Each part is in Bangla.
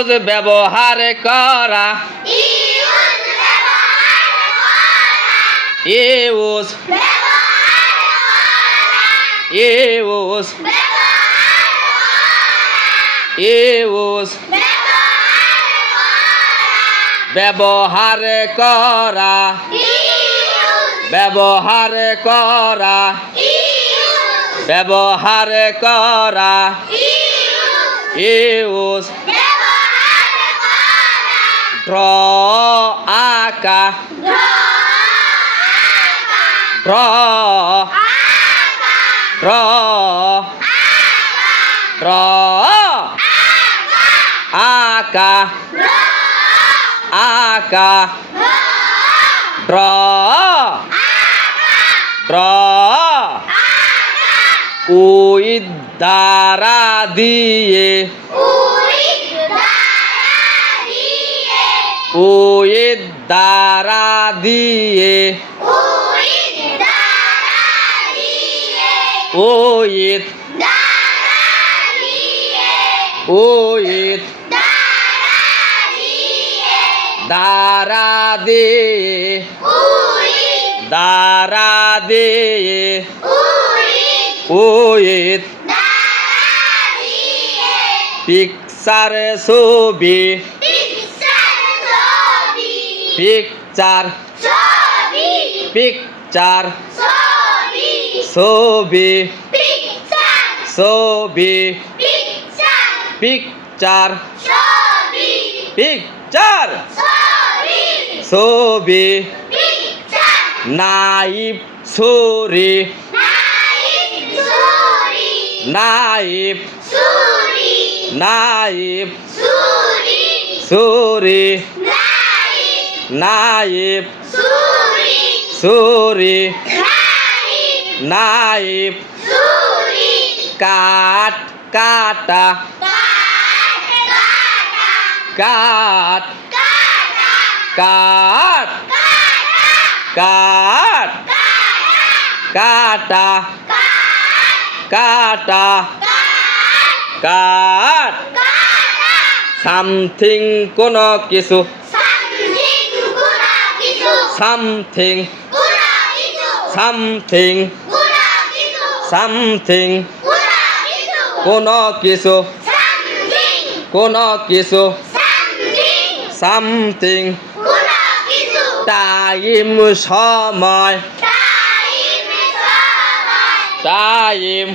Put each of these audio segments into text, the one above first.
ইউজ ব্যবহার করা ইউজ ইউজ ইউজ ব্যবহার করা ব্যবহার করা ব্যবহার করা ইউজ ড্র আঁকা ড্র ড্র ড্র আঁকা আঁকা ড্র ড্র উইথ দ্বারা দিয়ে উইথ দ্বারা দিয়ে উইথ উইথ দ্বারা দিয়ে দ্বারা দিয়ে উইথ পিকচার ছবি পিকচার পিকচার ছবি ছবি পিকচার পিকচার ছবি নাইফ ছুরি নাইফ নাইফ ছুরি নাইফ ছুরি নাইফ কাঠ কাটা কাঠ কাঠ কাঠ কাটা কাটা কাঠ সামথিং কোনো কিছু সামথিং সামথিং সামথিং কোনো কিছু কোনো কিছু সামথিং টাইম সময় টাইম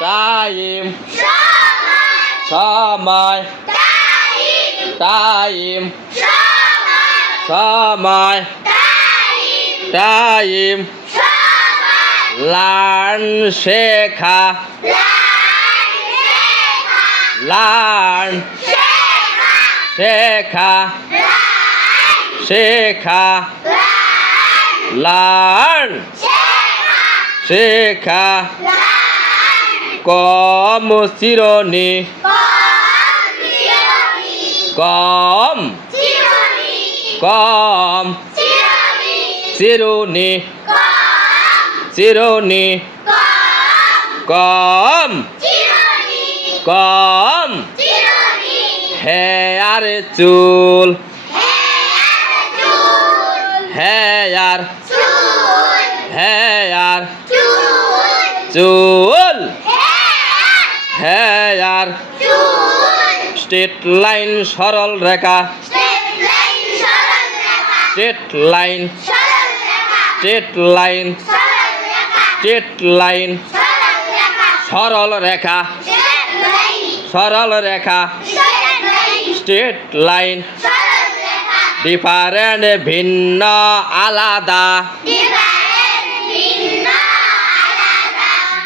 টাইম সময় টাইম সময় টাইম লার্ন শেখা লার্ন শেখা শেখা লার্ন শেখা কম চিরুনি কম কম চিরুনি চিরুনি কম কম হেয়ার চুল হেয়ার হেয়ার চুল হেয়ার স্ট্রেট লাইন সরল রেখা straight line straight line straight line সরল রেখা সরল রেখা স্ট্রেট লাইন ডিফারেন্ট ভিন্ন আলাদা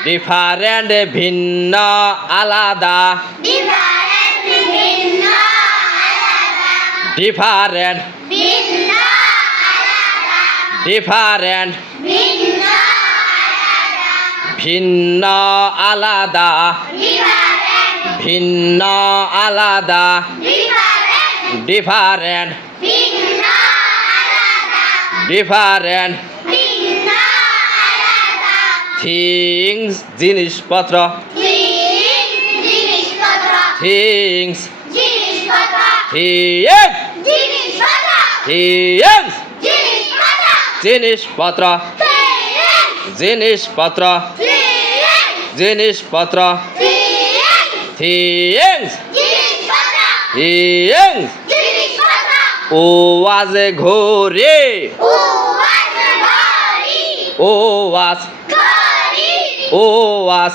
ডিফারেন্ট ভিন্ন আলাদা ডিফারেন্ট ডিফারেন্ট ভিন্ন আলাদা ভিন্ন আলাদা ডিফারেন্ট ডিফারেন্ট থিংস জিনিসপত্র থিংস থিয়েন্স থিয়েন্স জিনিসপত্র জিনিসপত্র জিনিসপত্র থিয়েন্স থিয়েন্স ও আজে ঘরে ও আজ ও আজ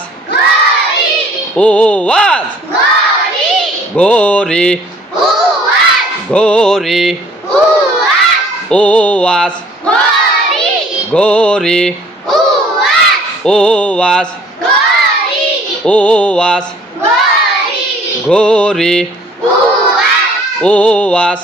ও আজ ঘরে ঘরে ও আজ ঘরে ও আজ ও আজ ঘরে ও আজ